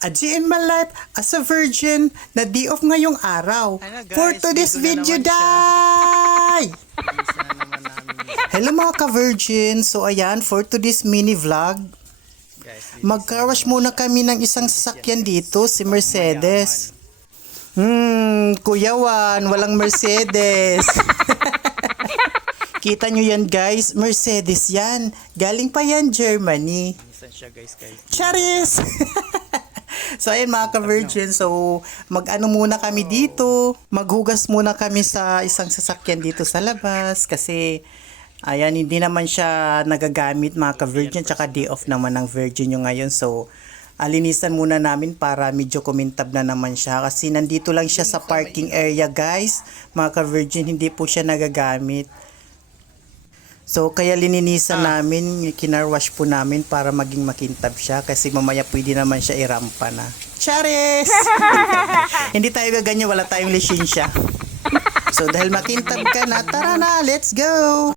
A day in my life as a virgin na day off ngayong araw. Guys, For today's dito na video, naman siya. day! Isa na naman namin. Hello mga ka-virgin. So ayan, for today's mini vlog, Guys, mag-car-wash muna kami ng isang sasakyan dito, si Mercedes. Kuya Juan, walang Mercedes. Kita nyo yan guys, Mercedes yan. Galing pa yan Germany. minsan siya guys. Charis! So ayun mga ka-virgin, so mag-ano muna kami dito, maghugas muna kami sa isang sasakyan dito sa labas kasi ayan, hindi naman siya nagagamit mga ka-virgin, tsaka day off naman ng virgin yung ngayon, so alinisan muna namin para medyo kumintab na naman siya kasi nandito lang siya sa parking area guys, mga ka-virgin, hindi po siya nagagamit. So, kaya lininisan namin, kinarwash po namin para maging makintab siya kasi mamaya pwede naman siya irampa na. Charis! Hindi tayo gaganyan, wala tayong lisensya. So, dahil makintab ka na, tara na, let's go!